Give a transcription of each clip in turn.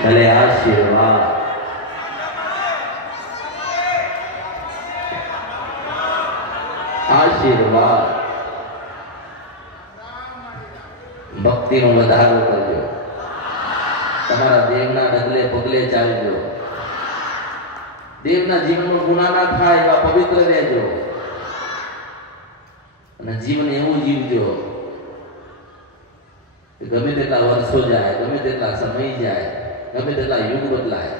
ભલે આશીર્વાદ આશીર્વાદ ભક્તિનો વધારો કરજો. તમારા દેવના ડગલે પગલે ચાલજો. દેવના જીવનમાં ગુનાહ ના થાય એવા પવિત્ર રહેજો અને જીવન એવું જીવજો ગમે તેટલા વર્ષો જાય, ગમે તેટલા સમય જાય, ગમે તેટલા યુગ બદલાય,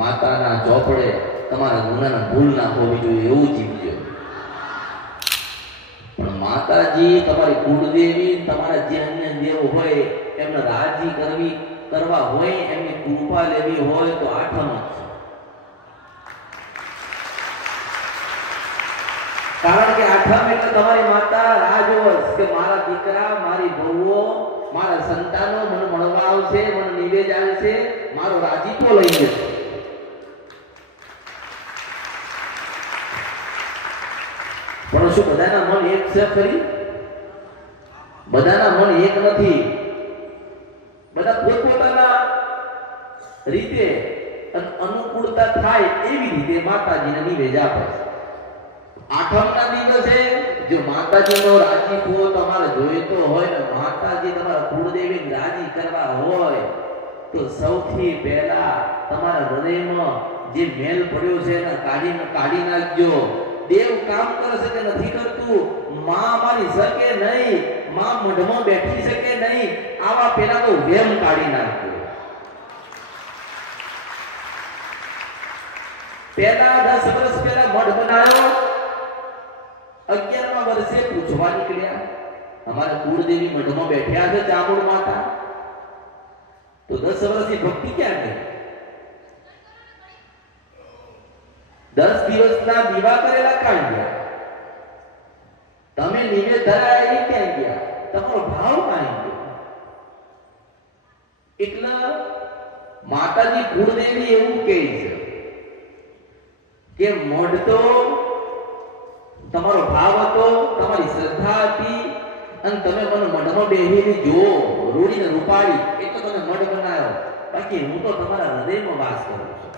માતાના ચોપડે તમારા ગુનાના ભૂલ ના હોવી જોઈએ એવું જીવજો. પણ માતાજી તમારી કુળદેવી, તમારા જે અન્ય દેવ હોય એમને રાજી કરવા હોય, એમની કૃપા લેવી હોય તો આઠમ જ છે. કારણ કે આઠમ એટલે તમારી માતા રાહ જોવે કે મારા દીકરા, મારી બહુઓ, મારા સંતાનો મને મળવા આવશે, મને નિવેદ આવશે, મારો રાજીપો લઈ જશે. પણ શું બધાના મન એક છે ખરી? બધાના મન એક નથી. બધા પોતપોતાના રીતે અનુકૂળતા થાય એવી રીતે માતાજીને નિવેદ આપે છે. આઠમના દિવસે જો માતાજીનો રાજીપો તમારે જોઈતો હોય ને માતાજી તમારા કુળદેવી રાજી કરવા હોય તો સૌથી પહેલા તમારા હૃદયમાં જે મેલ પડ્યો છે એને કાઢી નાખજો. દેવ કામ કરે છે કે નથી કરતું, માં મારી શકે નહીં, માં મઢમાં બેઠી શકે નહીં, આવા પેલા તો વેમ કાઢી નાખજો. પહેલા 10 વર્ષ પહેલા મઢ બનાવ્યો, 11મા વર્ષે પૂછવા નીકળ્યા અમારા કુળદેવી મઢમાં બેઠ્યા છે ચામુંડ માતા, તો 10 વર્ષની ભક્તિ ક્યાં ગઈ? 10 દિવસના દીવા કરેલા ક્યાં ગયા? તમે નિવેદ ધરાયા એ ક્યાં ગયા? તમારો ભાવ ક્યાં ગયો? એટલે માતાજી કુળદેવી એવું કહે છે કે મઢ તો તમારો ભાવ હતો, તમારી શ્રદ્ધા હતી અને તમે મને મઢમાં બેહીને જો રૂડીને રૂપાડી એટલે તમે મઢ બનાવ્યો. બાકી હું તો તમારા હૃદયમાં વાસ કરું છું.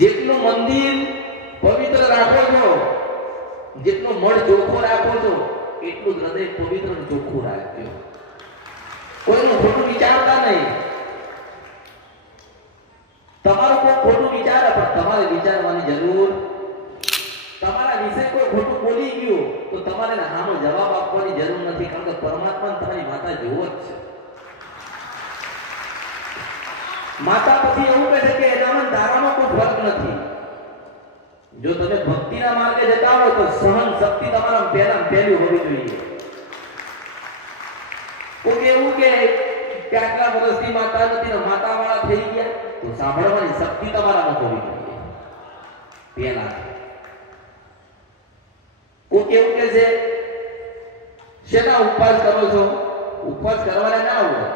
જેટલું મંદિર પવિત્ર રાખો છો, જેટલો મઢ ચોખ્ખો રાખો છો, એટલું જ હૃદય પવિત્ર અને ચોખ્ખું રાખજો. કોઈનું ખોટું વિચારતા નહીં. તમારું કોઈ ખોટું વિચારે પણ તમારે વિચારવાની જરૂર. તમારા વિશે કોઈ ખોટું બોલી ગયું તો તમારે આનો જવાબ આપવાની જરૂર નથી, કારણ કે પરમાત્મા તમારી માતા જેવો જ છે. માતા પછી એવું કહે છે કે એનામાં તારામાં કોઈ ફરક નથી. જો તમે ભક્તિના માર્ગે જતા હોય તો સહન શક્તિ તમારા પહેલી હોવી જોઈએ. કોઈ એવું કે આટલા વર્ષથી માતા નથી ને માતા વાળા થઈ ગયા તો સાંભળવાની શક્તિ તમારામાં હોવી જોઈએ પહેલા. કોઈ કેવું કે છે શેના ઉપવાસ કરો છો? ઉપવાસ કરવાના ના હોય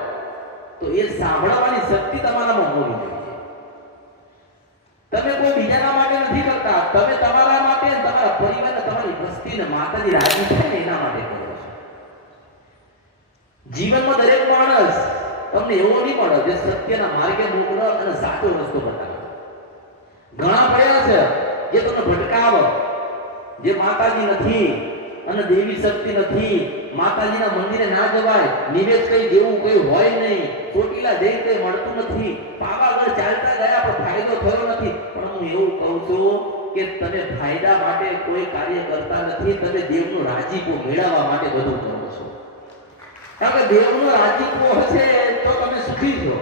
તો એ સાંભળવાની શક્તિ તમારામાં હોવી જોઈએ. તમે કોઈ બીજાના માટે નથી કરતા, તમે તમારા માટે, તમારા પરિવારને, તમારી વસ્તીને માતાજી રાજી થાય ને એના માટે કરો છો. જીવનમાં દરેક માણસ તમને એવો નહીં મળે જે સત્યના માર્ગે મોકલે અને સાચો રસ્તો બતાવે. ઘણા પડ્યા છે જે તમને ભટકાવે, જે માતાજી નથી અને દેવી શક્તિ નથી, માતાજીના મંદિરે ના જવાય, નિવેદ કઈ દેવું કઈ હોય નહીં, ચોટીલા જઈ કઈ મળતું નથી, પાવાગઢ ચાલતા ગયા પણ ફાયદો થયો નથી. પણ હું એવું કહું છું કે તમે ફાયદા માટે કોઈ કાર્ય કરતા નથી, તમે દેવનો રાજીપો મેળવવા માટે બધું કરો છો. કારણ કે દેવનો રાજીપો હશે તો તમે સુખી છો,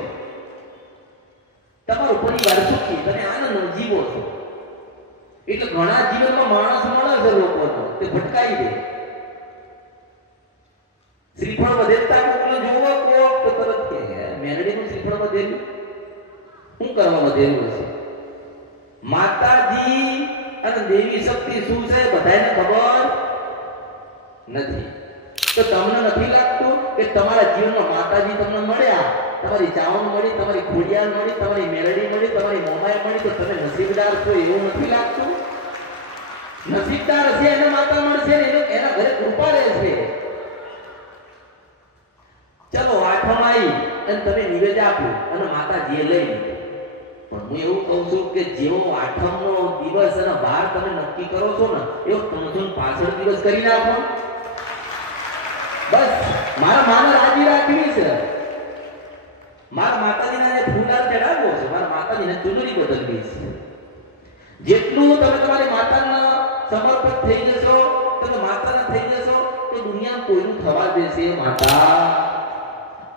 તમારો પરિવાર સુખી, તમે આનંદ જીવો છો. એટલે ઘણા જીવનમાં માણસ મળે છે લોકોનો તે ભટકાઈ દે. શ્રીફળ વધેરતા કોકને જોવો તો તરત કે મેલડીનું શ્રીફળ વધેરું શું કરવા વધેરું હશે? માતાજી અને દેવી શક્તિ શું છે બધાને ખબર નથી. તો તમને નથી લાગતું કે તમારા જીવનમાં માતાજી તમને મળ્યા, તમારી ચાવણ મળી, તમારી ખોડિયાર મળી, તમારી મેલડી મળી, તમારી મોમાય મળી, તો તમે નસીબદાર છો એવું નથી લાગતું? નસીબદાર હશે એને માતા મળશે ને એના ઘરે કૃપા રહેશે. અને તમે નિવેદ આપ્યું અને માતાજીએ લઈ લીધું. પણ હું એવું કહું છું કે જેવો આઠમનો દિવસ અને વાર તમે નક્કી કરો છો ને એવો 365 દિવસ કરી નાખો. બસ મારા માને રાજી રાખવી છે, મારા માતાજીને ફૂલદાન ચડાવવો છે, મારા માતાજીને ચૂંદડી બદલવી છે. જેટલું તમે તમારી માતાને સમર્પિત થઈ જશો, તમે માતાના થઈ જશો તો દુનિયા કોઈનું થવા દેશે માતા.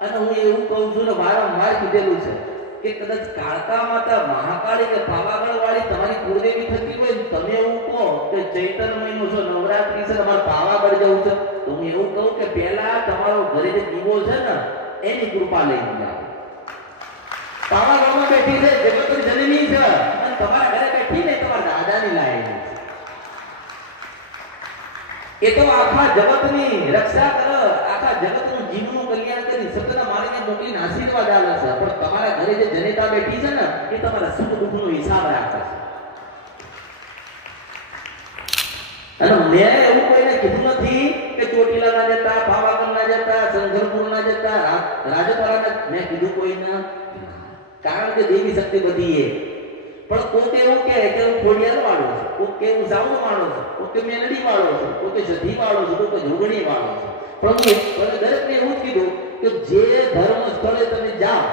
અને હું એવું કહું છું ને વારંવાર કીધેલું છે કે કદાચ કાળકા માતા, મહાકાળી કે પાવાગઢ વાળી તમારી કુળદેવી થતી હોય, તમે એવું કહો કે ચૈતર મહિનો છે, નવરાત્રી છે, તમારે પાવાગઢ જવું છે, તો હું એવું કહું કે પહેલા તમારો ઘરે જે દીવો છે ને એની કૃપા લઈને જાઓ. પાવાગઢમાં બેઠી છે જગતની જનની છે અને તમારા ઘરે બેઠી ને તમારા દાદાની લાયેલી છે. એ તો આખા જગતની રક્ષા કરે, આખા જગતનું જીવનું કલ્યાણ કરી સતના મારીને મોકલીને આશીર્વાદ આલે છે. પણ તમારા ઘરે જે જનેતા બેઠી છે ને એ તમારા સુખ દુઃખનો હિસાબ રાખે છે. અને મેં એવું કોઈને કીધું નથી કે ચોટીલા ના જતા, પાવાગઢ ના જતા, શંકરપુર ના જતા, રાજપરા ના, મેં કીધું કોઈને, કારણ કે દેવી શક્તિ બધી એ. પણ કોકે એવું કહે કે હું ખોડિયાર વાળો છું, કોકે હું સાવનો વાળો છું, કોકે મેલડી વાળો છું, કોકે સધી વાળો છું, કોકે જોગણી વાળો છું. પણ દરેકને એવું જ કીધું કે જે ધર્મ સ્થળે તમે જાઓ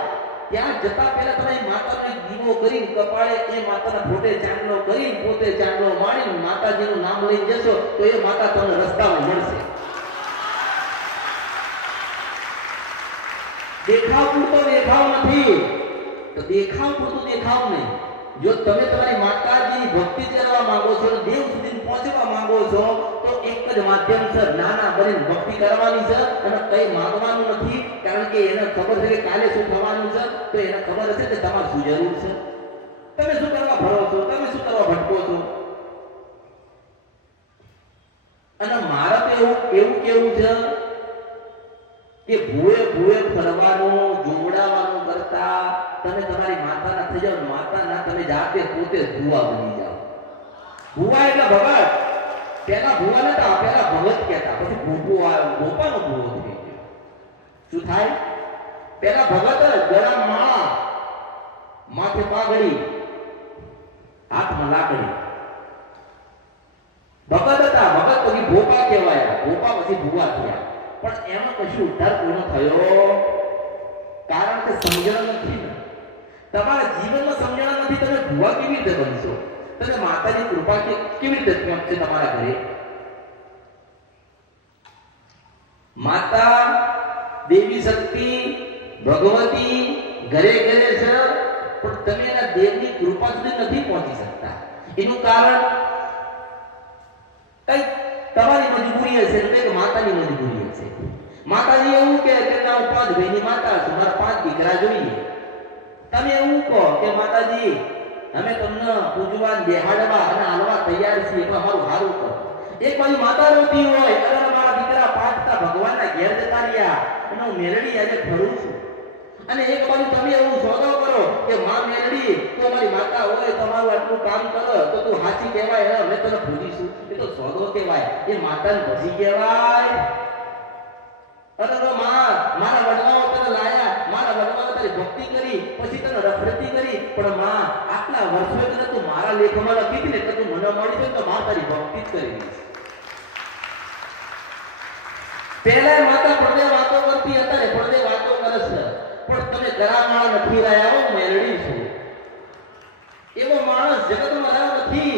ત્યાં જતા પહેલા તમારી માતાનો એક દીવો કરી કપાળે એ માતાના ફોટે ચાંદલો કરી પોતે ચાંદલો માણી માતાજીનું નામ લઈને જશો તો એ માતા તમને રસ્તામાં મળશે. દેખાવ પૂરતો દેખાવ નથી, તો દેખાવ પૂરતો દેખાવ નહીં. જો તમે તમારી માતાજીની ભક્તિ કરવા માંગો છો, દેવ સુધી પહોંચવા માંગો છો, તો એક જ માધ્યમ છે, નાના બનીને ભક્તિ કરવાની છે અને કઈ માંગવાનું નથી. કારણ કે એને ખબર છે કે કાલે શું થવાનું છે, તો એને ખબર હશે કે તમારે શું જરૂર છે, તમે શું કરવા ભરો છો, તમે શું કરવા ભટકો છો. અને મારે તો એવું કેવું છે કે ભૂએ ફરવાનું, જોવડાવવાનું કરતા તમે તમારી માતાના થઈ જાઓ. માતાના તમે જાતે પોતે ભૂવા બની જાઓ. ભૂવા એટલે ભગત. પેલા ભૂવા નતા, પેલા ભગત કહેતા, પછી ભૂપો આવ્યો, ભોપાનો ભૂવો થઈ ગયો. શું થાય? પેલા ભગત ગળા માળા, માથે પાઘડી, હાથમાં લાકડી, ભગત હતા. ભગત પછી ભોપા કહેવાયા, ભોપા પછી ભૂવા થયા. પણ એમાં કશું ઉદ્ધાર પૂર્ણ થયો? કારણ કે સમજણ નથી ને. તમારા જીવનમાં સમજણ નથી, તમે ભૂવા કેવી રીતે બનશો? તમે માતાજી કૃપા કેવી રીતે પહોંચશે તમારા ઘરે? માતા દેવી શક્તિ ભગવતી ઘરે ઘરે છે, પણ તમે એના દેવની કૃપા સુધી નથી પહોંચી શકતા. એનું કારણ કઈ તમારી મજબૂરી હશે, કઈક માતાની મજબૂરી હશે. માતાજી એવું કે ના હું 5 ભાઈની માતા છું, મારા 5 દીકરા જોઈએ. તમે એવું કહો કે માતાજી અમે તમને પૂજવા, બેહાડવા અને હાલવા તૈયાર છીએ, પણ અમારું સારું કરો. એક બાજુ માતા રોતી હોય અને મારા દીકરા 5 ભગવાનના ઘેર જતા રહ્યા અને હું મેલડી આજે ફરું છું. અને એક બાજુ તમે એવું સોદો કરો કે માં મેલડી તું અમારી માતા હોય, તમારું આટલું કામ કરો તો તું સાચી કહેવાય, અમે તને પૂજીશું. એ તો સોદો કહેવાય, એ માતાને ભજી કહેવાય. અરે તો મારા વડવાઓ તને લાયા, મારા વડવાઓ તારી ભક્તિ કરી, પછી તને રફરતી કરી, પણ માં આટલા વર્ષો તને તું મારા લેખમાં લખી ને કે તું મને મળી છે તો માં તારી ભક્તિ જ કરી. પહેલા માતા પડદે વાતો કરતી, અત્યારે પડદે વાતો કરે છે. પણ તમે ગરામાળા નથી રહ્યા, હું મેલડી છું. એવો માણસ જગતમાં રહ્યો નથી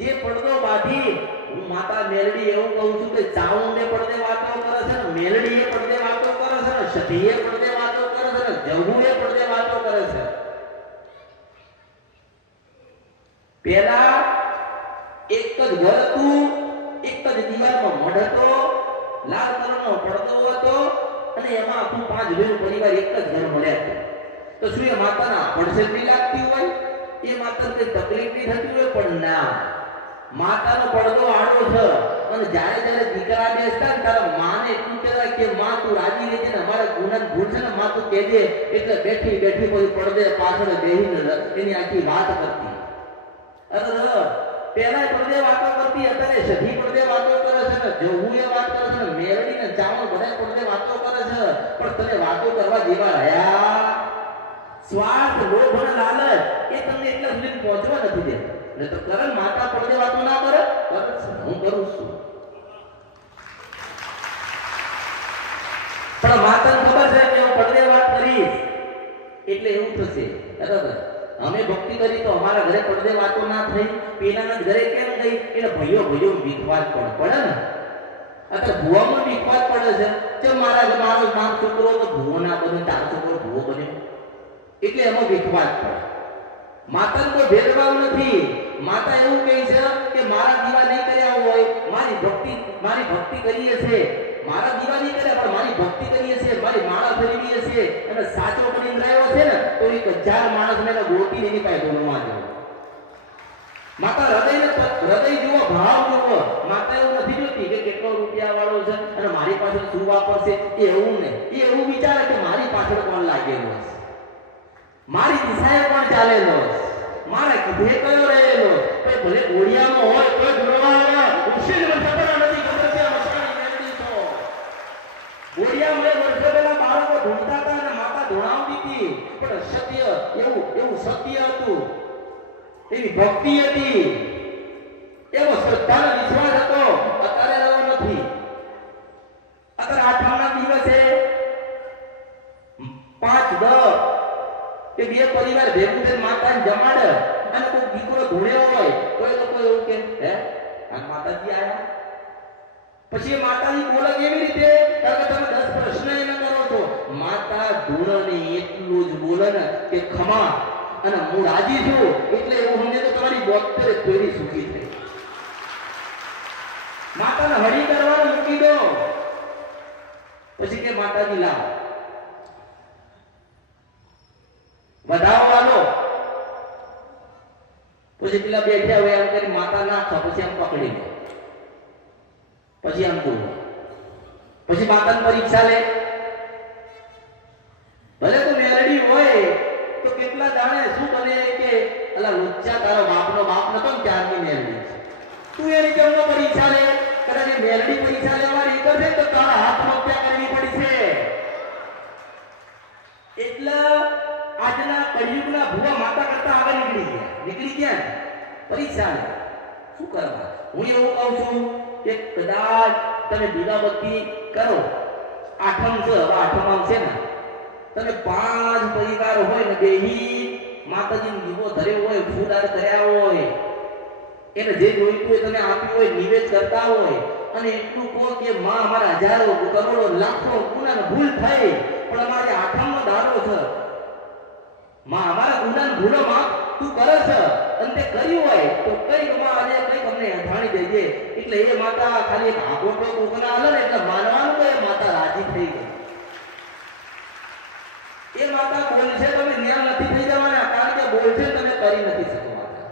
જે પડદો બાંધી હું માતા મેલડી એવું કહું છું કે ચાઉંડે પડદે વાતો કરે છે, મેલડીએ પડદે વાતો કરે છે, સતીએ પડદે વાતો કરે છે, જહુએ પડદે વાતો કરે છે. પહેલા એક જ ઘર હતું, એક જ દિવાલમાં મઢ હતો, લાલ કલરનો પડદો હતો અને એમાં આખું 5 ભાઈનું પરિવાર એક જ ઘરમાં રહેતો. તો શું એ માતાના પડછેટની લાગતી હોય? એ માતા કઈ તકલીફ નહીં થતી હોય? પણ ના, માતાનો પડદો આડો છે અને જ્યારે દીકરા બેસતા ને ત્યારે માને એટલું કહેવાય કે માં તું રાજી રહેજે ને, અમારા ગુના ભૂલ છે ને માં તું કહેજે. એટલે બેઠી પછી પડદે પાછળ બેહીને એની આખી વાત કરતી. અરે પેલા પડદે વાતો કરતી અત્યારે સધી પડદે વાતો કરે છે ને જવું એ વાત કરે છે ને મેરડી ને ચાવણ બધા પડદે વાતો કરે છે પણ તને વાતો કરવા જેવા રહ્યા સ્વાર્થ લોભ અને લાલચ એ તમને એટલા સુધી પહોંચવા નથી દે ને તો કરણ માતા પડદે વાતો ના કરે હું કરું છું પણ માતાને ખબર છે કે હું પડદે વાત કરીશ એટલે એવું થશે બરાબર અમે ભક્તિ કરી તો અમારા ઘરે પડદે વાતો ના થઈ પેલાના ઘરે કેમ ગઈ એટલે ભાઈઓ વિખવાદ પડે ને અત્યારે ભુવામાં વિખવાદ પડે છે કે મારો નામ છોકરો તો ભુવો ના બને તારો છોકરો ભુવો બને એટલે એમાં વિખવાદ પડે માતાનો કોઈ ભેદભાવ નથી માતા એવું કહે છે કે મારા દીવા નહીં કર્યા હોય મારી ભક્તિ કરીએ છે મારા દીવા નહીં કર્યા પણ મારી ભક્તિ કરીએ છે મારી માળા ફેરવીએ છે અને સાચો બનીને રહ્યો છે ને તો એક 1000 માણસને ગોતી એની પાસે ધોનવા દો માતા હૃદય જુઓ ભાવ જુઓ માતા એવું નથી જોતી કે કેટલો રૂપિયા વાળો છે અને મારી પાછળ શું વાપરશે એવું નહીં એ એવું વિચારે કે મારી પાછળ કોણ લાગેલો છે મારી દિશાએ કોણ ચાલેલો મારા કીધે કયો રહેલો કોઈ ભલે ઓડિયામાં હોય કોઈ ગુરવાળા ઉછીને ખબર નથી ખબર છે મસાણી મેળવી છો ઓડિયામાં વર્ષો પહેલા બાળકો ઢૂંઢતા હતા અને માતા ધોણાવતી હતી પણ સત્ય એવું સત્ય હતું એવી ભક્તિ હતી એવો શ્રદ્ધાનો વિશ્વાસ હતો અત્યારે રહ્યો નથી અત્યારે આઠમના દિવસે 5-10 કે બે પરિવાર ભેગું થઈને માતાને જમાડે અને કોઈ દીકરો ધોળ્યો હોય કોઈ લોકો એવું કે હે આ માતાજી આયા પછી એ માતાની ઓળખ એવી રીતે કારણ કે તમે 10 પ્રશ્ન એને કરો છો માતા ધૂળને એટલું જ બોલે ને કે ખમા અને હું રાજી છું એટલે એવું સમજે તો તમારી 72 પેઢી સુખી થઈ માતાને હળી કરવાનું મૂકી દો પછી કે માતાજી લાવ વધાવવાનો પછી પેલા બેઠ્યા હોય એમ કરી માતા નાખો પછી આમ પકડી લે પછી આમ બોલો પછી માતાની પરીક્ષા લે ભલે તો મેરડી હોય તો કેટલા દાણે શું બને કે અલા લુચ્ચા તારો બાપનો બાપ નતો ને ત્યારની મેરડી છે તું એની કેમનો પરીક્ષા લે કદાચ મેરડી પરીક્ષા લેવાની કરશે તો તારા હાથમાં હત્યા કરવી પડશે એટલે આજના કળિયુગના ભૂવા માતા કરતા આગળ નીકળી ગયા પરીક્ષા શું કરવા હું એવું કહું છું કે કદાચ તમે દીવાબત્તી કરો આઠમ છે હવે આઠમ આવશે ને તમે 5 પરિવાર હોય ને બેહી માતાજીનો દીવો ધર્યો હોય ફૂલદાર કર્યા હોય એને જે જોઈતું હોય તમે આપ્યું હોય નિવેદ કરતા હોય અને એટલું કહો કે માં અમારા હજારો કરોડો લાખો ગુનાનો ભૂલ થઈ પણ અમારે આઠમનો દાડો છે માં અમારા ગુનાનો ભૂલો માફ તું કરે છે અને તે કર્યું હોય તો કઈક માં આજે કઈક અમને અઠાણી દેજે એટલે એ માતા ખાલી એક આગોટો કોકના આલે ને એટલે માનવાનું તો એ માતા રાજી થઈ ગઈ એ માતા બોલશે તમે નિયમ નથી થઈ જવાના કારણ કે બોલશે તમે કરી નથી શકવાના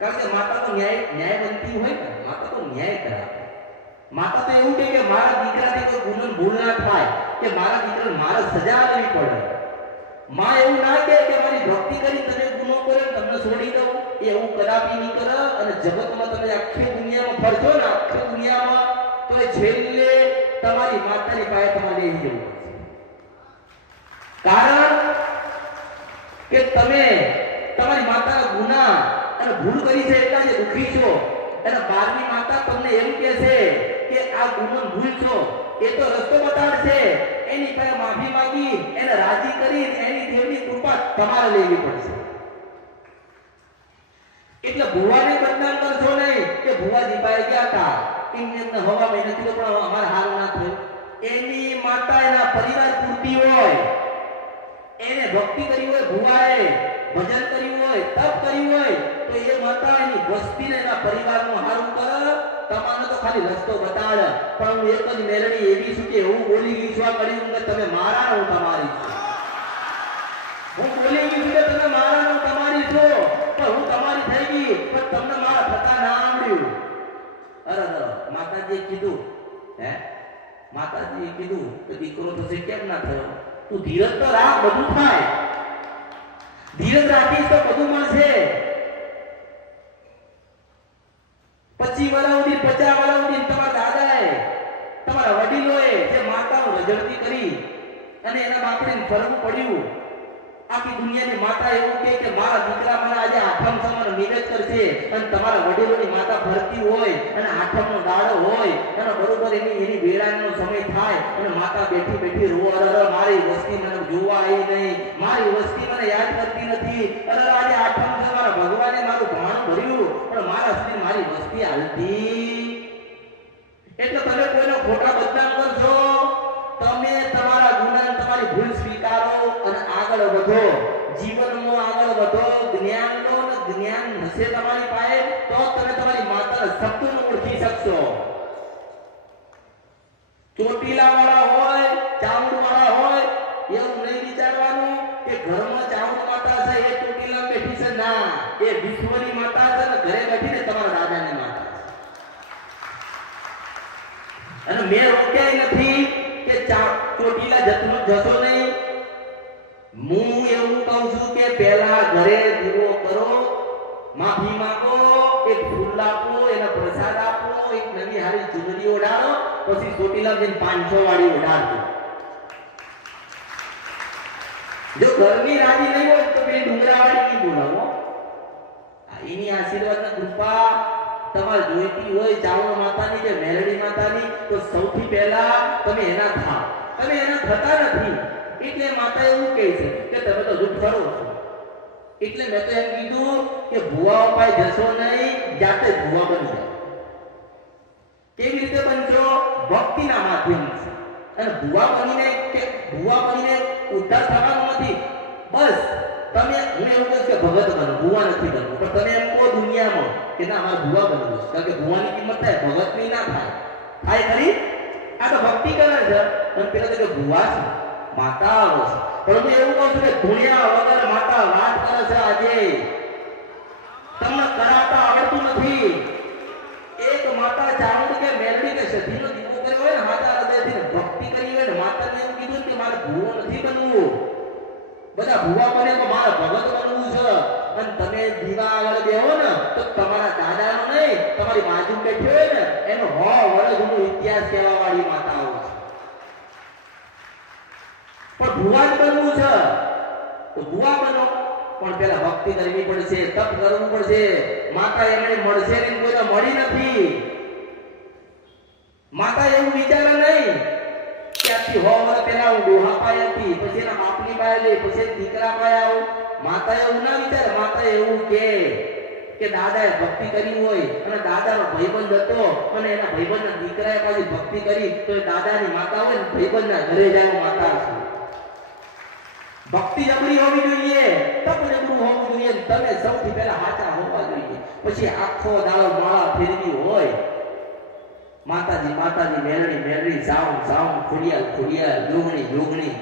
કારણ કે માતા તો ન્યાયવંતી હોય ને માતા તો ન્યાય કરાવે માતા તો એવું કે મારા દીકરાથી કોઈ ગુનો ભૂલ ના થાય કે મારા દીકરાને મારે સજા આપવી પડે માં એવું ના કે મારી ભક્તિ કરી તમે ગુનો કર્યો તમને છોડી દઉં એવું કદાપી નહીં કરે અને જગતમાં તમે આખી દુનિયામાં ફરશો ને આખી દુનિયામાં તો એ છેલ્લે તમારી માતાની પાસે તમારે લઈ જવું કારણ કે તમે તમારી માતાના ગુના અને ભૂલ કરી છે એટલા જ દુખી છો અને 12મી માતા તમને એમ કહે છે કે આ ગુનો ભૂલ છો એ તો રસ્તો બતાડશે એની પાસે માફી માંગી એને રાજી કરી એની દેવની કૃપા તમારે લેવી પડશે એટલે ભુવાને બદનામ કરશો નહીં કે ભુવાજી પાસે ગયા હતા એમને હવા મહિને કીધું પણ અમારે હાલ ના થયું એની માતા એના પરિવાર પૂરતી હોય એને ભક્તિ કરી હોય ભુવાએ ભજન કર્યું હોય તપ કર્યું હોય તો એ માતા એની વસ્તીને એના પરિવારનું હારું કરે તમારે તો ખાલી રસ્તો બતાડે પણ હું એક જ મેરડી એવી છું કે હું બોલી ગઈ છું આ કર્યું કે તમે મારા હું તમારી છું હું બોલી ગઈ છું કે તમે મારા હું તમારી છો પણ હું તમારી થઈ ગઈ પણ તમને મારા થતા ના આવડ્યું અરે માતાજીએ કીધું હે માતાજીએ કીધું કે દીકરો થશે કેમ ના થયો તું ધીરજ તો રાખ બધું થાય ધીરજ રાખીશ તો બધું મળશે અને એના બાપડીને ફરવું પડ્યું. આખી દુનિયાની માતા એવું કે મારા દીકરા મને આજે આઠમ સમયનો નિવેદ કરશે, અને તમારા વડીલોની માતા ફરતી હોય અને આઠમનો દાડો હોય અને બરોબર એની વેળાનો સમય થાય અને માતા બેઠી બેઠી રોવા, અરે મારી વસ્તી મને જોવા આવી નહીં, મારી વસ્તી મને યાદ કરતી નથી, અરે આજે આઠમ છે, મારા ભગવાને મારું ભાણું ભર્યું પણ મારા સુધી મારી વસ્તી હાલતી. એટલે તમે કોઈનો ખોટા બદનામ કરશો, તમે તમારા ગુનાહ તમારી ભૂલ સ્વીકારો અને આગળ વધો, જીવનમાં આગળ વધો. જ્ઞાન લો ને જ્ઞાન હશે તમારી પાસે તો તમે તમારી માતાના શબ્દોને ઓળખી શકશો. ચોટીલા વાળા હોય, ચામુંડ વાળા હોય, એવું નહીં વિચારવાનું કે ઘરમાં ચામુંડ માતા છે એ ચોટીલા બેઠી છે. ના, એ વિશ્વની માતા છે ને ઘરે બેઠીને તમારા દાદાની માતા છે. અને મેં રોક્યા નથી કે ચોટીલા જશો નહીં. હું એવું કહું છું કે પહેલા ઘરે દીવો કરો, માફી માંગો, એક ફૂલ આપો, એનો પ્રસાદ આપો, એક નવી હારી ચૂંદડી ઓઢાડો, પછી ચોટીલા જઈને 500 વાળી ઓઢાડજો. જો ઘરની રાજી નહીં હોય તો પેલી ડુંગરાવાળી નહીં બોલાવો. એની આશીર્વાદની કૃપા તમારે જોઈતી હોય ચાવણ માતાની કે મેલડી માતાની, તો સૌથી પહેલા તમે એના થાવ. તમે એના થતા નથી એટલે માતા એવું કહે છે કે તમે તો દુઃખ કરો છો. એટલે મેં તો એમ કીધું કે ભુવા પાસે જશો નહીં, જાતે ભુવા બની જાઓ. કેવી રીતે બનશો? ભક્તિના માધ્યમથી. અને ભુવા બનીને ઉદ્ધાર થવાનું નથી. બસ તમે, હું એવું કહું કે ભગત બનો, ભુવા નથી બનવું. પણ તમે એમ કહો દુનિયામાં કે ના મારે ભુવા બનવું છે, કારણ કે ભુવાની કિંમત થાય, ભગતની ના થાય. થાય ખરી? આ તો ભક્તિ કરે છે અને પેલા તો કે ભુવા છે, માતા આવે છે. પણ હું એવું કહું છું કે ધુણિયા વગર માતા વાત કરે છે. આજે તમને કરાતા આવડતું નથી. એક માતા ચામુંડ કે મેલડી કે સધીનો દીવો કર્યો હોય ને, માતા હૃદયથી ભક્તિ કરી હોય ને, માતાને એવું કીધું કે મારે ભુવો નથી બનવું. બધા ભુવા બને તો મારે ભગત બનવું છે. અને તમે દીવા આગળ બેહો ને તો તમારા દાદાનો નહીં, તમારી બાજુ બેઠી હોય ને એનો 100 વર્ષનો ઇતિહાસ કહેવા વાળી માતાઓ છે. પણ ભુવા જ બનવું છે તો ભુવા બનો, પણ પેલા ભક્તિ કરવી પડશે, તપ કરવું પડશે. માતા એમને મળશે ને કોઈ તો મળી નથી. માતા એવું વિચારે નહીં કે આથી 100 વર્ષ પહેલા હું ડોહા પાય હતી, પછી એના બાપની પાય લે, પછી દીકરા પાય આવું. માતા એવું ના વિચારે. માતા એવું કે દાદાએ ભક્તિ કરી હોય અને દાદાનો ભાઈબંધ હતો અને એના ભાઈબંધના દીકરાએ પાછી ભક્તિ કરી, તો એ દાદાની માતા હોય ને ભાઈબંધના ઘરે જાય માતા છે. ભક્તિ જબરી હોવી જોઈએ, તપ જબરું હોવું જોઈએ. તમે સૌથી પહેલા સાચા હોવા જોઈએ. પછી આખો દાડો માળા ફેરવી હોય, માતાજી માતાજી, મેલડી મેલડી, સાઉન્ડ સાઉન્ડ, ખોડિયાલ યોગણી,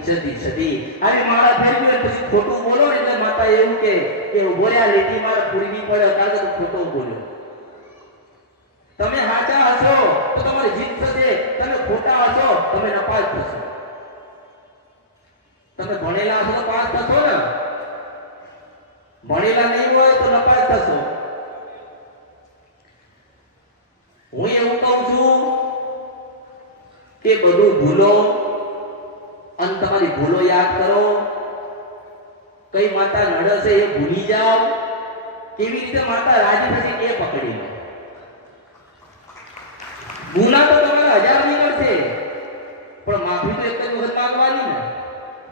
સદી આવી માળા ફેરવી હોય, પછી ખોટું બોલો ને એટલે માતા એવું કે બોલ્યા લીટી મારે પૂરવી પડે, કારણ કે ખોટું બોલ્યો. તમે સાચા હશો તો તમારી જીત થશે, તમે ખોટા હશો તમે નપાસ થશો. તમે ભણેલા હશો તો પાસ થશો ને, ભણેલા નહીં હોય તો નપાસ થશો. હું એવું કહું છું કે બધું ભૂલો અને તમારી ભૂલો યાદ કરો. કઈ માતા નડશે એ ભૂલી જાઓ. કેવી રીતે માતા રાજી થશે એ પકડી લો. ગુના તો તમારા 1000 નીકળશે, પણ માફી તો એક જ વખત માંગવાની ને.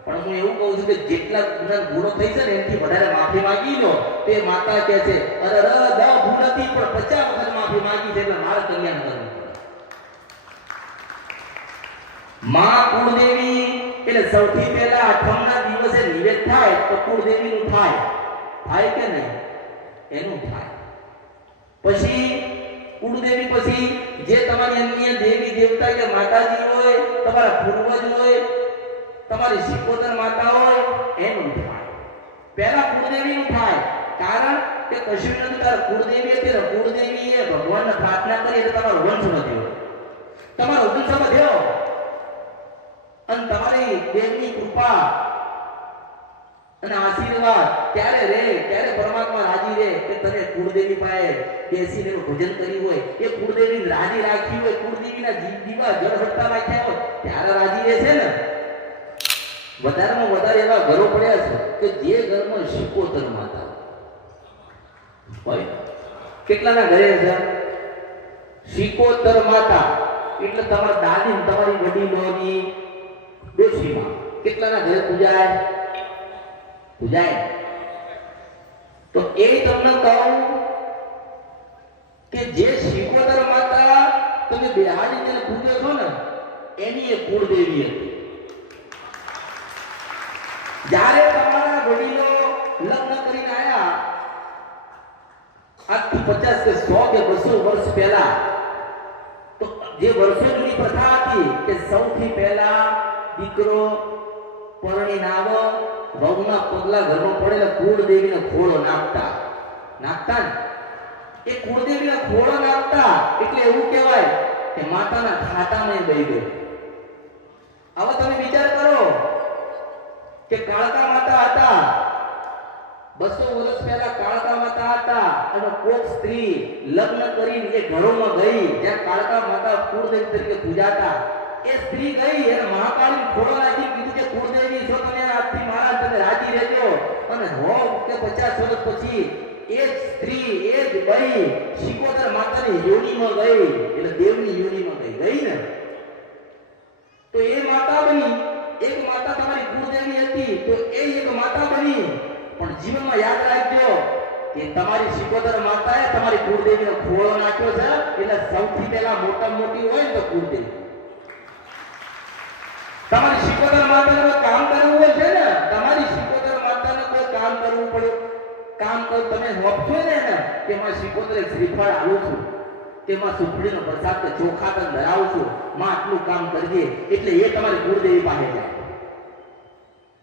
પણ હું એવું કહું છું કે જેટલા ગુના ભૂલો થઈ છે ને એનાથી વધારે માફી માંગી લો તો એ માતા કહે છે અરે 10 ભૂલ હતી પણ 50 વખત માફી માંગી છે એટલે મારે કલ્યાણ કરવું પડે. માં કુળદેવી એટલે સૌથી પહેલા આઠમના દિવસે નિવેદ થાય તો કુળદેવીનું થાય કે નહીં? એનું થાય. પછી કુળદેવી પછી જે તમારી અન્ય દેવી દેવતા કે માતાજી હોય, તમારા પૂર્વજ હોય, તમારી શિકોતર માતા હોય, એનું થાય. પહેલા કુળદેવીનું થાય. કારણ કે કશું નથી, તાર કુળદેવી હતી ને કુળદેવીએ ભગવાનને પ્રાર્થના કરી એટલે તમારો વંશ વધ્યો, તમારો વંશ વધ્યો. અને તમારી દેવની કૃપા અને આશીર્વાદ ત્યારે રહે, ત્યારે પરમાત્મા રાજી રહે કે તમે કુળદેવી પાસે બેસીને ભોજન કર્યું હોય, એ કુળદેવીને રાજી રાખી હોય, કુળદેવીના દીવા જળ હટતા રાખ્યા હોય ત્યારે રાજી રહે છે ને. વધારેમાં વધારે એવા ઘરો પડ્યા છે કે જે ઘરમાં શિકોતર માતા હોય. કેટલાના ઘરે છે શિકોતર માતા? એટલે તમારા દાદી તમારી વડીલોની ડોશીમાં કેટલાના ઘરે પૂજાય? તો એ તમને કહું કે જે શિકોતર માતા તમે બેહાડીને પૂજો છો ને એની એ કુળદેવી હતી. જ્યારે તમારા વડીલો લગ્ન કરીને આયા આજથી 50 કે 100 કે 200 વર્ષ પહેલા, તો જે વર્ષો જૂની પ્રથા હતી કે સૌથી પહેલા દીકરો પરણીને આવો વહુના પગલા ઘરમાં પડે કુળદેવીને ખોળો નાખતા ને એ કુળદેવીને ખોળો નાખતા એટલે એવું કહેવાય કે માતાના ખાતામાં દઈ દો. હવે તમે વિચાર કરો કે કાળકા માતા હતા, 200 વર્ષ પહેલા કાળકા માતા હતા અને કોક સ્ત્રી લગ્ન કરીને એ ઘરોમાં ગઈ જ્યાં કાળકા માતા કુળદેવી તરીકે પૂજાતા. એ સ્ત્રી ગઈ અને મહાકાળી ખોળો નાખી કીધું કે કુળદેવી છો તમે આજથી મારા તમે રાજી રહેજો. અને 100 કે 50 વર્ષ પછી એ સ્ત્રી એ જ બઈ શિકોતર માતાની યોનિમાં ગઈ, એટલે દેવની યોનિમાં ગઈ ને તો એ માતા બની. એક માતા તમારી કુળદેવી હતી તો એ એક માતા બની. પણ જીવનમાં યાદ રાખજો કે તમારી શિકોતર માતાએ તમારી કુળદેવીનો ખોળો નાખ્યો છે, એટલે સૌથી પહેલા મોટામાં મોટી હોય તો કુળદેવી. તમારી શિકોતર માતાને કામ કરવું હોય છે ને, તમારી શિકોતર માતાને કોઈ કામ કરવું પડે, કામ કર તમે હોપશો ને કે માં શિકોતર શ્રીફળ આવું છું, કે માં સુખડીનો પ્રસાદ કે ચોખા કે ધરાવું છું, માં આટલું કામ કરજે, એટલે એ તમારી કુળદેવી પાસે જાય.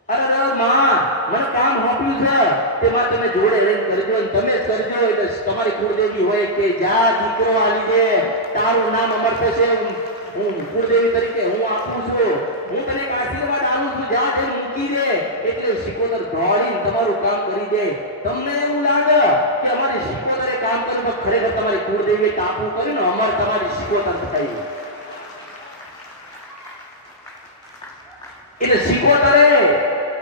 અરે માં મને કામ હોપ્યું છે તે માં તમે જોડે રહીને કરજો અને તમે જ કરજો, એટલે તમારી કુળદેવી હોય કે જા દીકરો આલી દે, તારું નામ અમર થશે, હું કુળદેવી તરીકે હું આપું છું, હું તને એક આશીર્વાદ આપું છું, જા તે મૂકી દે. એટલે શિકોતર દોડીને તમારું કામ કરી દે. તમને એવું લાગે કે અમારી શિકોતરે કામ કર્યું તો ખરેખર તમારી કુળદેવીએ ટાપું કર્યું ને અમાર તમારી શિકોતર થતાઈ. એટલે શિકોતરે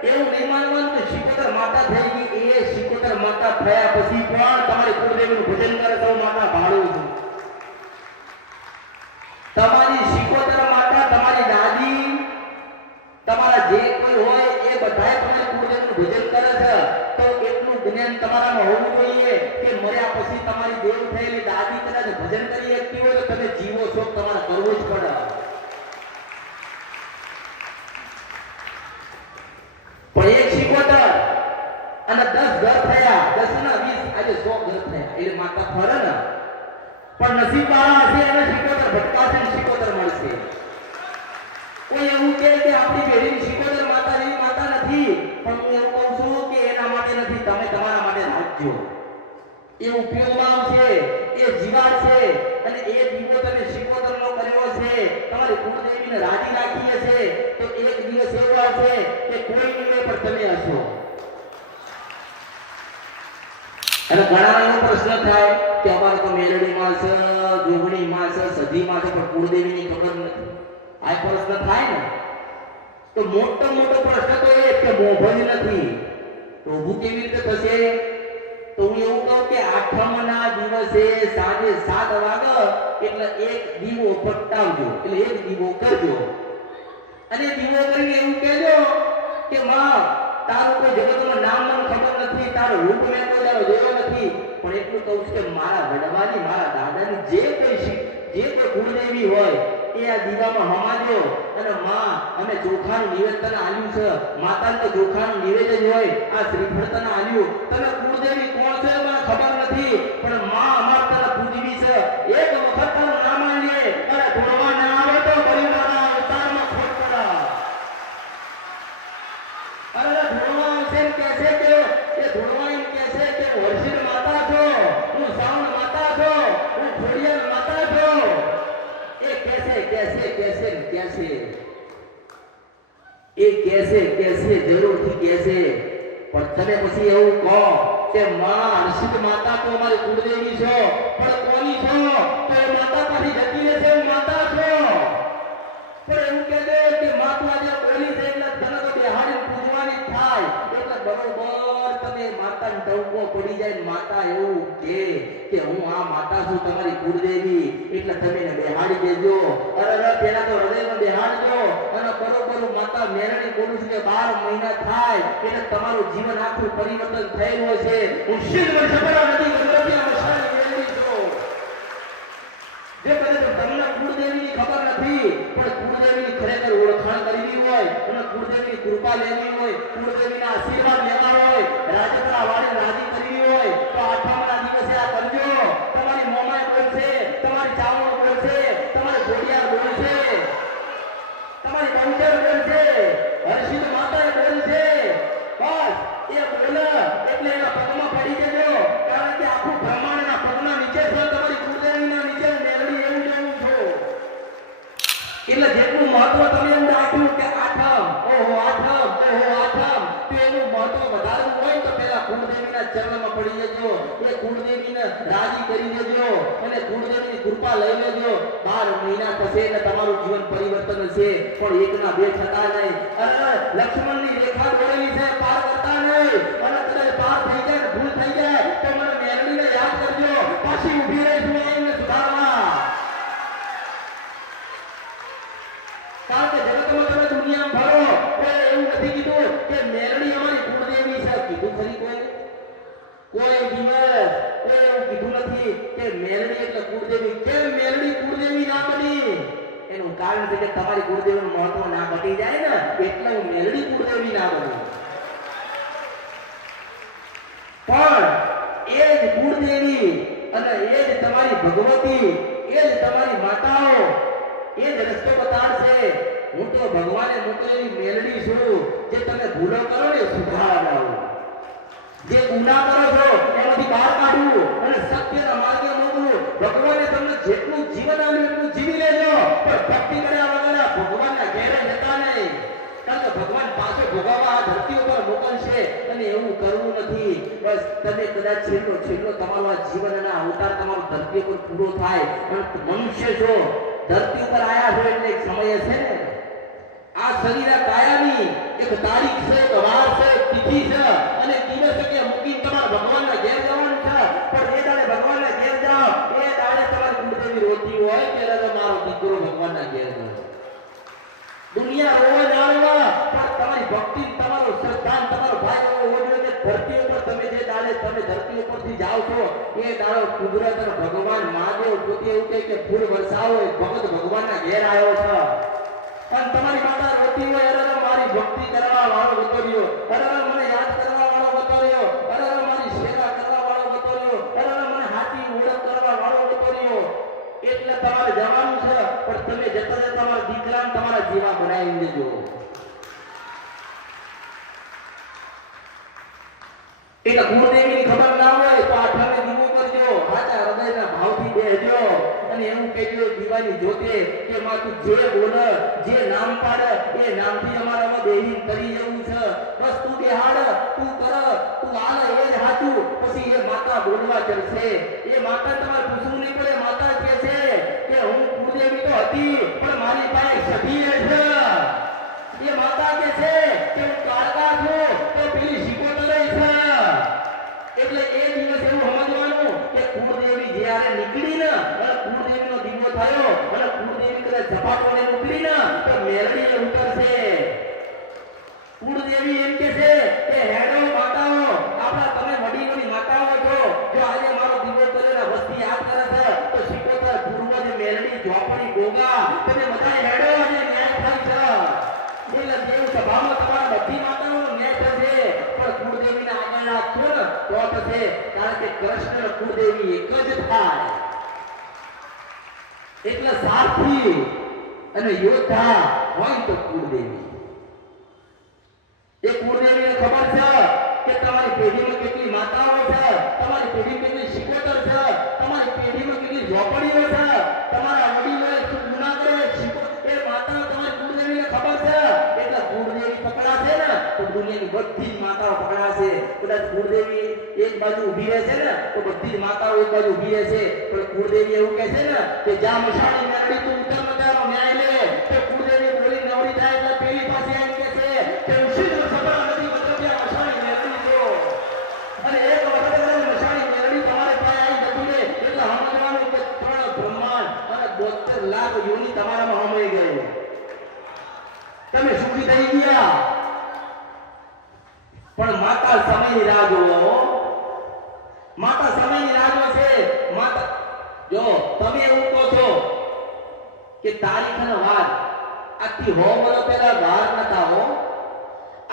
એવું નહીં માનવાનું કે શિકોતર માતા થઈ ગઈ. એ શિકોતર માતા થયા પછી પણ તમારી કુળદેવીનું ભજન કરે તો માતા ભાડું છું. તમારી શિકોતર માતા, તમારી દાદી, તમારા જે કોઈ હોય એ બધાય તમારી કુળદેવીનું ભજન કરે છે. તો એટલું જ્ઞાન તમારામાં હોવું જોઈએ કે મર્યા પછી તમારી દેવ થયેલી દાદી કદાચ ભજન કરી શકતી હોય તો તમે જીવો છો, તમારે કરવું જ પડે. પણ એક શિકોતર અને 10 ઘર થયા, 10 ના 20 આજે 100 ઘર થયા, એટલે માતા ફરે ને. પણ નસીબ વાળા હશે એને શિકોતર ભટકાશે ને શિકોતર મળશે. કોઈ એવું કહે કે આપણી પેઢીની શિકોતર માતા જેવી માતા નથી, પણ હું એવું કહું છું કે એના માટે નથી, તમે તમારા માટે રાખજો. એ ઉપયોગમાં છે, એ જીવાત છે અને એ દીવો તમે શિકોતરનો કર્યો છે, તમારી કુળદેવીને રાજી રાખીએ છે, તો એક દિવસ એવો આવશે કે કોઈ નિર્ણય પર તમે હશો. અને ઘણા એવો પ્રશ્ન થાય કે અમારે તો મેલડીમાં છે, જોગણીમાં છે, સધીમાં છે, પણ કુળદેવીની ખબર નથી. આ પ્રશ્ન થાય ને તો મોટો પ્રશ્ન તો એ કે મોભ જ નથી તો ઊભું કેવી રીતે થશે? તો હું એવું કહું કે આઠમના દિવસે સાંજે 7 વાગે એટલે એક દીવો પ્રગટાવજો, એટલે એક દીવો કરજો અને દીવો કરીને એવું કહેજો કે માં તારું કોઈ જગતમાં નામ મને ખબર નથી, તારું રૂપ મેં કોઈ દાડો જોયો નથી, પણ એટલું કહું છું કે મારા વડવાની, મારા દાદાની જે કોઈ કુળદેવી હોય એ આ દીવામાં હમાજો અને માં અમે ચોખાનું નિવેદન આલ્યું છે, માતાને તો ચોખાનું નિવેદન હોય, આ શ્રીફળ તને આલ્યું, તને કુળદેવી કોણ છે મને ખબર નથી, પણ માં અમાર તને પૂજવી છે, એક વખત તારું નામ આલીએ અને ધોળવા ના આવે તો ફરી મારા અવતારમાં ખોટ પડે. અરે ધોળવા આવશે એમ કહેશે કે એ ધોળવા એમ કહેશે કે વર્ષિણ માતા છો, હું સાઉન્ડ માતા છો, હું ખોડિયાર માતા છો, એ कैसे જરૂરથી કહેશે. પણ તમે પછી એવું કહો કે માં હર્ષિત માતા તો અમારી કુળદેવી છો, પણ કોની છો? તો એ માતા પાછી જતી રહેશે, માતા છો. પણ એવું કહેજો કે માં તું આજે બોલી છે એટલે તને તો બેહાડી માતા એવું કે હું આ માતા છું તમારી કુળદેવી એટલે તમે એને બેહાડી દેજો. અરે પેલા તો હૃદયમાં બેહાડજો અને બરોબર માતા મેરણી બોલું છું કે 12 મહિના થાય એટલે તમારું જીવન આખું પરિવર્તન થયેલું છે. હું શિવ સપરા નથી ગણપતિ મશાળી મેળવી છું. જે કદાચ તમને કુળદેવીની ખબર નથી પણ કુળદેવીની ખરેખર ઓળખાણ કરવી હોય અને કુળદેવીની કૃપા લેવી હોય, કુળદેવીના આશીર્વાદ લેવા હોય, રાજપરા વાળી રાજી કરવી હોય તો આઠમના દિવસે આ કરજો. તમારી મોમાઈ બોલશે, તમારી ચાવણ બોલશે, તમારી ઘોડિયાર બોલશે, તમારી બંદર બોલશે, હર્ષિત માતાએ બોલશે. બસ એ બોલે એટલે એના પગમાં પડી જજો કારણ કે આખું બ્રહ્માંડના પગના નીચે છે તમારી કુળદેવીના નીચે મેળવી એવું જેવું છો. એટલે જેટલું મહત્વ તમે એમ રાખ્યું કે આઠમ ઓહો આઠમ તો એનું મહત્વ વધારવું હોય તો પેલા કુળદેવીના ચરણમાં પડી જજો, એ કુળદેવીને રાજી કરી દેજો અને કુળદેવીની કૃપા લઈ લેજો. 12 મહિના પછી એટલે તમારું જીવન પરિવર્તન છે પણ એકના બે થતા નહીં. અરે લક્ષ્મણની રેખા દોરેલી છે, પાર કરતા નહીં અને કદાચ પાર થઈ જાય ભૂલ થઈ જાય તો મને મેરડીને યાદ કરજો, પાછી ઊભી રહીશું એને સુધારવા. કારણ કે જગતમાં તમે દુનિયામાં ફરો કોઈ એવું નથી કીધું કે મેરડી અમારી કુળદેવી છે. કીધું ખરી કોઈ દિવસ કોઈ એવું કીધું નથી કે મેરડી એટલે કુળદેવી. કેમ મેરડી કુળદેવી ના બની? એનું કારણ છે કે તમારી કુળદેવીનું મહત્વ ના ઘટી જાય ને એટલે હું મેરડી કુળદેવી ના બની. પણ એ જ કુળદેવી અને એ જ તમારી ભગવતી, એ જ તમારી માતાઓ એ જ રસ્તો બતાડશે. હું તો ભગવાને મોકલેલી મેલડી છું જે તમે ભૂલો કરો ને સુધારવા લાવું, જે ગુનાહ કરો છો એમાંથી બહાર કાઢું અને સત્યના માર્ગે મોકલું. ભગવાને તમને જેટલું જીવન આપ્યું એટલું જીવી લેજો પણ ભક્તિ કર્યા વગર ભગવાનના ઘેરે જતા નહીં. કારણ કે ભગવાન પાછો ભોગવવા આ ધરતી ઉપર મોકલશે અને એવું કરવું નથી. બસ તમે કદાચ છેલ્લો તમારો આ જીવનના અવતાર તમારો ધરતી ઉપર પૂરો થાય અને મનુષ્ય છો ધરતી ઉપર આયા છો એટલે એક સમય છે ને આ શરીર કાયાની એક તારીખ છે, એક વાર છે, એક તિથિ છે અને દિવસ કે મૂકીને તમારા ભગવાનના ઘેર જવાનું છે. પણ એ દાડે ભગવાનના ઘેર જાઓ એ દાડે તમારી કુળદેવી રોતી હોય કે મારો દીકરો ભગવાનના ઘેર ગયો. દુનિયા રોવે નારવા પણ તમારી ભક્તિ, તમારો શ્રદ્ધા, તમારો ભાઈ ઓળો કે ધરતી ઉપર તમે જે દાડે તમે ધરતી ઉપરથી જાઓ છો એ દાડો કુદરત અને ભગવાન મહાદેવ પોતે એવું કહે કે ફૂલ વરસાવો એ ભગત ભગવાનના ઘેર આવ્યો છે. અને તમારી માતા રોતી હોય અરે મારી ભક્તિ કરવા વાળો બતોર્યો, અરે મને યાદ કરવા વાળો બતોર્યો, અરે મારી સેવા કરવા વાળો બતોર્યો, અરે મને હાથી ઓળખ કરવા વાળો બતોર્યો. એટલે તમારે જવાનું છે પણ તમે જતા જતા તમારા દીકરાને તમારા જીવા બનાવી દેજો. એટલે કુળદેવીની ખબર ના હોય તો આઠમે દીવો કરજો, સાચા હૃદયના ભાવથી બેસજો અને એવું કહેજો દીવાની જોતે કે માં તું જે બોલ, જે નામ પાડ એ નામથી અમારે હવે બેહીન કરી જવું છે. બસ તું બેહાડ, તું કર, તું આલે એ જ સાચું. પછી એ માતા બોલવા ચડશે. એ માતા તમારે પૂછવું નહીં પડે. માતા કહે છે કે હું કુળદેવી તો હતી પણ મારી પાસે સધી છે. એ માતા કહે છે કે હું કાળકા છું તો પેલી શીકોતરે છે. એટલે એ દિવસ એવું સમજવાનું કે કુળદેવી જ્યારે નીકળી ને અને કુળદેવીનો દીવો થયો અને કુળદેવી કદાચ ઝપાટોને નીકળી ને તો મેલડીએ ઉતરશે. કુળદેવી એમ કે છે કે હેડો માતાઓ, આપણા તમે વડીલોની માતાઓ છો, જો આજે મારો દીવો કરેલા વસ્તી યાદ કરે છે તો શીકોતર પૂર્વજ મેલડી ઝોપડી ગોગા તમે બધા હેડો આજે ન્યાય થાય છે. એટલે દેવ સભામાં તમારા બધી માતાઓનો ન્યાય થશે પણ કુળદેવીને આગળ રાખશો ને તો થશે. કારણ કે કૃષ્ણ અને કુળદેવી એક જ થાય. એટલે સારથી અને યોદ્ધા હોય તો કુળદેવી. એ કુળદેવીને ખબર છે કે તમારી પેઢીમાં કેટલી માતાઓ છે, તમારી પેઢીમાં કેટલી શીકોતર છે, તમારી પેઢીમાં કેટલી ઝોપડીઓ છે, તમારા વડીલોએ શું ગુનાહ કર્યો એ માતાઓ તમારી કુળદેવીને ખબર છે. એટલે કુળદેવી પકડાશે ને તો દુનિયાની બધી જ માતાઓ પકડાશે. કદાચ કુળદેવી એક બાજુ ઊભી રહેશે ને તો બધી જ માતાઓ એક બાજુ ઊભી રહેશે. પણ કુળદેવી એવું કહે છે ને કે જ્યાં મશાળી મેળવી તું ઉત્તર મતાનો ન્યાય લે તો કુળદેવી બોલી નવરી થાય એટલે પેલી પાસે એમ કહે છે કે ઉશિદ્ર સભા નથી મતલબ મશાળી મેળવી દો અને એક વખત મશાળી તમે સુખી થઈ ગયા, પણ માતા સમયની રાહ જોવો. માતા સમયની રાહ જોશે. માતા જો તમે એવું કહો છો કે તારીખ અને વાર આથી 100 વર્ષ પહેલા વાર નતા હો,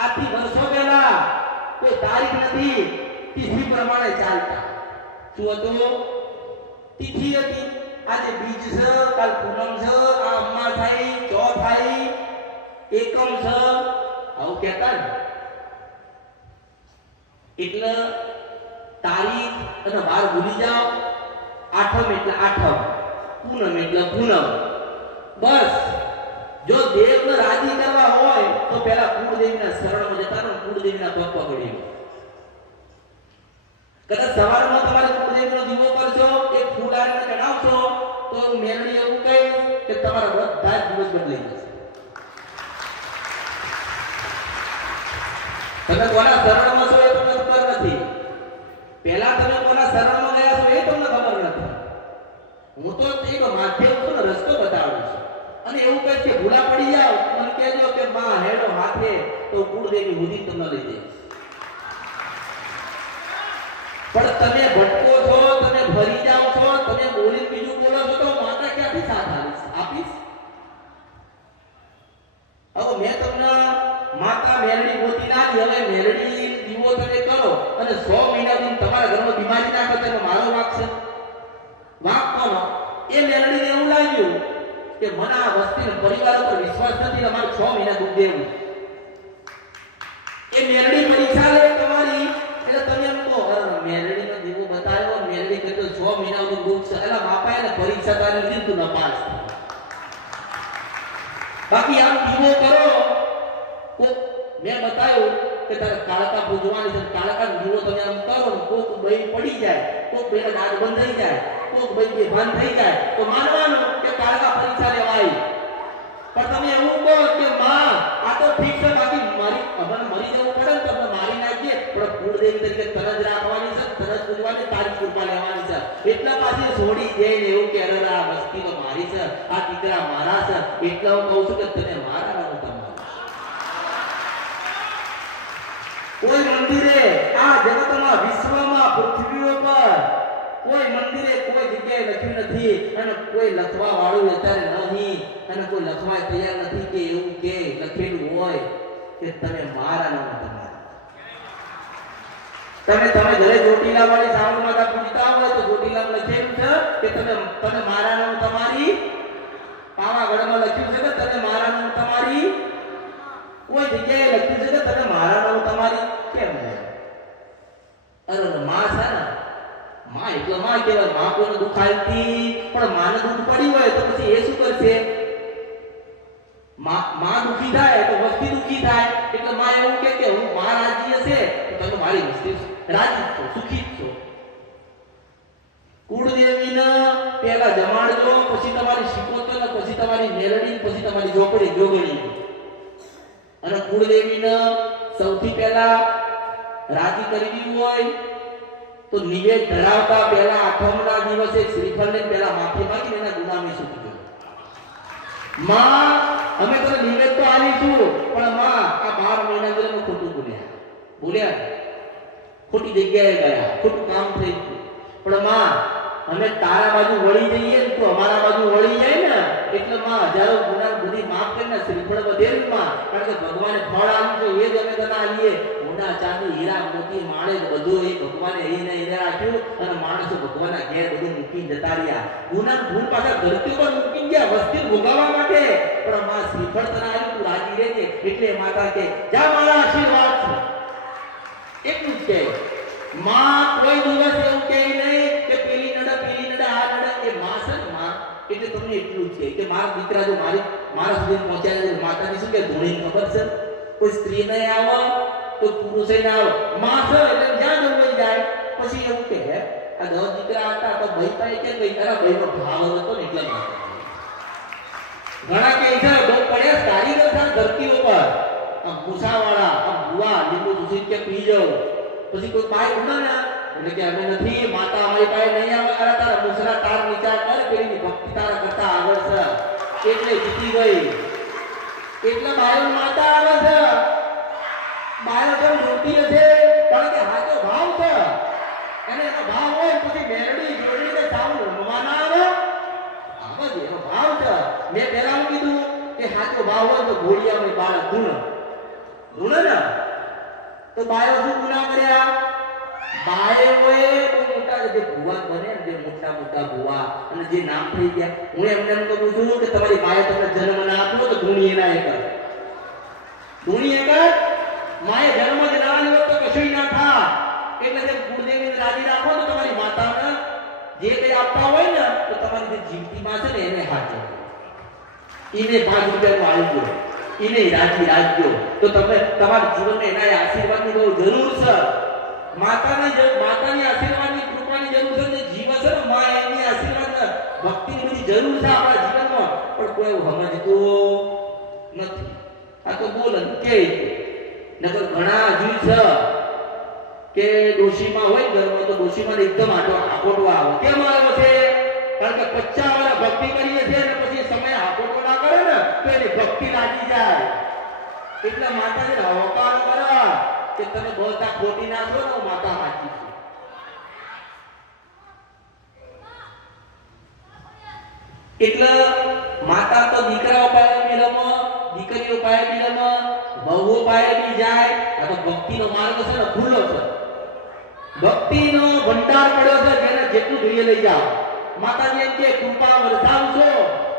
આથી વર્ષો પહેલા કોઈ તારીખ નથી, તિથિ પ્રમાણે ચાલતા. શું હતું? તિથિ હતી. આજે બીજ છે, કાલ પૂનમ છે, આ અમ્મા થાય, ચો થાય, એકમ છે, આવું કહેતા ને. એટલે તારીખ અને વાર ભૂલી જાઓ. આઠમ એટલે આઠમ, પૂનમ એટલે પૂનમ. બસ જો દેવને રાજી કરવા હોય તો પહેલા કુળદેવીના શરણમાં જતા રહો, કુળદેવીના પગ પકડી લો. કદાચ સવારમાં તમારે કુળદેવીનો દીવો કરશો, એક ફૂલ આને ચડાવશો, તો મેરડી એવું કહે કે તમારા બધા દિવસ બદલાઈ જશે. તમે કોના શરણમાં છો એ તમને ખબર નથી. પહેલા તમે કોના શરણમાં ગયા છો એ તમને ખબર નથી. હું તો એક માધ્યમ છું, રસ્તો બતાવું છું. અને એવું કહે કે ભૂલા પડી જાવ, મને કહેજો કે માં હેડો હાથે, તો કુળદેવી સુધી તમને લઈ જાય. પણ તમે ભટકો છો, તમે ભરી જાવ છો, તમે બોલી બીજું બોલો છો, તો માતા ક્યાંથી સાથ આપીશ? હવે મેં તમને માતા મેરડી ગોતી નાખી. હવે મેરડી દીવો તમે કરો અને 100 મહિના સુધી તમારા ઘરમાં બીમારી નાખો, તો મારો વાંક છે? વાંક કોનો? એ મેરડીને એવું લાગ્યું કે મને આ વસ્તીના પરિવાર ઉપર વિશ્વાસ નથી, અમારે 6 મહિના દૂધ દેવું. એ મેરડી પરીક્ષા લે તમારી, એટલે તમે એમ કહો મેરડીનો દીવો બતાવ્યો, મેરડી કહે તો 6 મહિના સુધી દૂધ છે. એટલે બાપા એને પરીક્ષા તારી લીધી તું ન પાસ. બાકી આમ દીવો કરો, મેં બતાવ્યું કે તારે કાળકા પૂજવાની છે, કાળકા દીવો તમે આમ કરો, કોક બઈ પડી જાય, કોક બેના દાંત બંધ થઈ જાય, કોક બઈ બેભાન થઈ જાય, તો માનવાનું કે કાળકા પરીક્ષા લેવાય. પણ તમે એવું કહો કે માં આ તો ઠીક છે, બાકી મરી જવું પડે ને તમને મારી નાખીએ, પણ કુળદેવી તરીકે તરજ રાખવાની છે, તરજ પૂજવાની, તારી કૃપા લેવાની છે. એટલા પાછી છોડી જઈને એવું કે અરે આ વસ્તી તો મારી છે, આ દીકરા મારા છે. એટલે હું કહું છું કે તમે મારા રહો. કોઈ મંદિરે આ જગતમાં, વિશ્વમાં, પૃથ્વી ઉપર કોઈ મંદિરે કોઈ જગ્યાએ લખ્યું નથી, અને કોઈ લખવા વાળું અત્યારે નહીં, અને કોઈ લખવા તૈયાર નથી કે એવું કે લખેલું હોય કે તમે મારા નામ તમારા. તમે ઘરે ચોટીલા વાળી સાવણ માતા પૂજતા હોય તો ચોટીલા લખેલું છે કે તમે મારા નામ તમારી. પાવાગઢમાં લખ્યું છે કે તમે મારા નામ તમારી. કોઈ જગ્યાએ લખ્યું છે કે તમે મારા નામ તમારી. કેમ નહીં? અરે માં છે ને, માં એટલે માં કહેવાય. માં કોઈને દુખાલતી, પણ માને દુઃખ પડી હોય તો પછી એ શું કરશે? માં દુખી થાય તો વસ્તી દુખી થાય. એટલે માં એવું કે હું માં રાજી હશે તો તમે મારી વસ્તી રાજી છો, સુખી છો. કુળદેવીને પહેલા જમાડજો, પછી તમારી શિકોતર, પછી તમારી મેલડી, પછી તમારી ઝોપડી જોગણી. અને કુળદેવીને સૌથી પહેલા રાજી કરવી હોય તો નિવેદ ધરાવતા પહેલા આઠમના દિવસે શ્રીફળને પહેલા માફી માંગીને એના ગુનામી સૂકજો. માં અમે તને નિવેદ તો આલીશું, પણ માં આ 12 મહિના સુધી ખોટું બોલ્યા, ખોટી જગ્યાએ ગયા, ખોટું કામ થઈ ગયું. પણ માં અમે તારા બાજુ વળી જઈએ ને તો અમારા બાજુ વળી જાય ને, એટલે માં હજારો ગુના બધી માફ કરીને શ્રીફળ વધેરી માં. કારણ કે ભગવાને ફળ આપ્યું છે, એ જ અમે તને આલીએ. મોટા ચાંદી, હીરા, મોતી, માણેક બધું એ ભગવાને એને રાખ્યું, અને માણસો ભગવાનના ઘેર બધું મૂકીને જતા રહ્યા. ગુના ભૂલ પાછા ધરતી પર મૂકીને ગયા વસ્તી ભોગવવા માટે. પણ માં શ્રીફળ તને આવ્યું, તું રાજી રહેજે. એટલે માતા કે જા મારા આશીર્વાદ છે, એટલું જ કહે. માં કોઈ દિવસ એવું કહે નહીં કે પેલી નડે આ નડે. એ માં છે ને, માં એટલે તમને એટલું જ કે મારા દીકરા જો મારા સુધી પહોંચાડે. માતાની શું કે ધોણી ખબર છે? કોઈ સ્ત્રી નહીં આવો તો પુરુષે ના આવો. માં છે એટલે જ્યાં જવું જાય. પછી એવું કે આ 10 દીકરા હતા તો ભાઈ પાસે કેમ ગઈ? તારા ભાઈનો ભાવ હતો ને એટલે ઘણા કે છે બહુ પડ્યા સારી નથી ધરતી ઉપર. આમ ભૂસાવાળા, આમ ભૂવા લીંબુ દૂષિત કે પી જાવ. પછી કોઈ બાય ઉના ને એટલે કે અમે નથી, માતા અમારી પાસે નહીં આવે. અરે તારા મુસરા તાર નીચા કર, પેલી ભક્તિ તારા કરતા આગળ છે એટલે જીતી ગઈ. એટલે બાયો માતા આવે છે. બાયો જેમ રોટી છે કારણ કે હાચો ભાવ છે અને એનો ભાવ હોય પછી મેરડી જોડી કે સાવ રમવા ના આવે. આવા જ એનો ભાવ છે. મેં પહેલા કીધું કે હાચો ભાવ હોય તો ઘોડિયામાં બાળક ગુણ ને તો બાયો શું ગુના કર્યા? બાયોએ બહુ મોટા જે ભુવા બને જે મોટા મોટા ભુવા અને જે નામ થઈ ગયા, હું એમને એમ કહું છું કે તમારી માએ તમને જન્મ ના આપ્યો તો ધૂણી એના એક માએ જન્મ જ ના આપ્યો તો કશું ના થા. એટલે જે ગુરુદેવીને રાજી રાખો તો તમારી માતાને જે કઈ આપતા હોય ને તો તમારી જે જીવતી માં છે ને એને હાચો એને 5 રૂપિયાનું આલજો, એને રાજી રાખજો તો તમે તમારા જીવનમાં એના આશીર્વાદની બહુ જરૂર છે. માતાની આશીર્વાદની કૃપાની જરૂર છે. જે જીવ છે ને માં એની આશીર્વાદ ભક્તિની બધી જરૂર છે આપણા જીવનમાં, પણ કોઈ સમજતું નથી. આ તો બોલ કે નકર ઘણા જીવ છે કે ડોશીમાં હોય ઘરમાં તો ડોશીમાં એકદમ આકોટવા આવે. કેમ આવ્યો છે? કારણ કે 50 વર્ષ ભક્તિ કરીએ છીએ અને પછી સમય આકોટો ના કરે ને તો એની ભક્તિ લાગી જાય. એટલે માતાજીને હોકાર કરે કે તમે બોલતા ખોટી ના છો ને માતા સાચી છે. એટલે માતા તો દીકરાઓ પાસે બી રમે, દીકરીઓ પાસે બી રમે, વહુઓ પાસે બી જાય. આ તો ભક્તિનો માર્ગ છે ને ખુલ્લો છે. ભક્તિનો ભંડાર પડ્યો છે, જેને જેટલું જોઈએ લઈ જાઓ. માતાજી એમ કે કૃપા વરસાવશો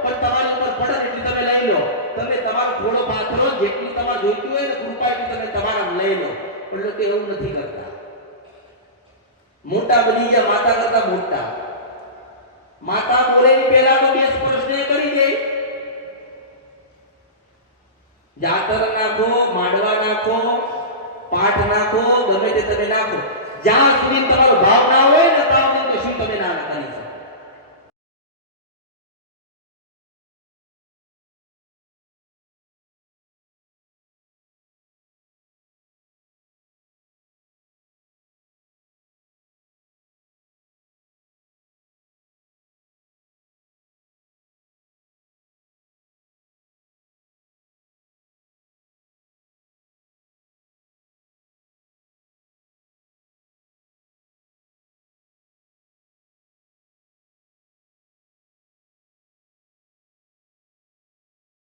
પણ તમારી ઉપર પડે એટલી તમે લઈ લો. તમે તમારો થોડો પાથરો જેટલી તમારે જોઈતી હોય ને કૃપા એટલી તમે તમારા લઈ લો. પણ લોકો એવું નથી કરતા. મોટા બની ગયા માતા કરતા મોટા. માતા બોલે પહેલા તો 2 સ્પર્શને કરી દે. જાતર નાખો, માંડવા નાખો, પાઠ નાખો, ગમે તે તમે નાખો. જ્યાં સુધી તમારો ભાવ ના હોય ને ત્યાં સુધી કશું તમે ના નાખો.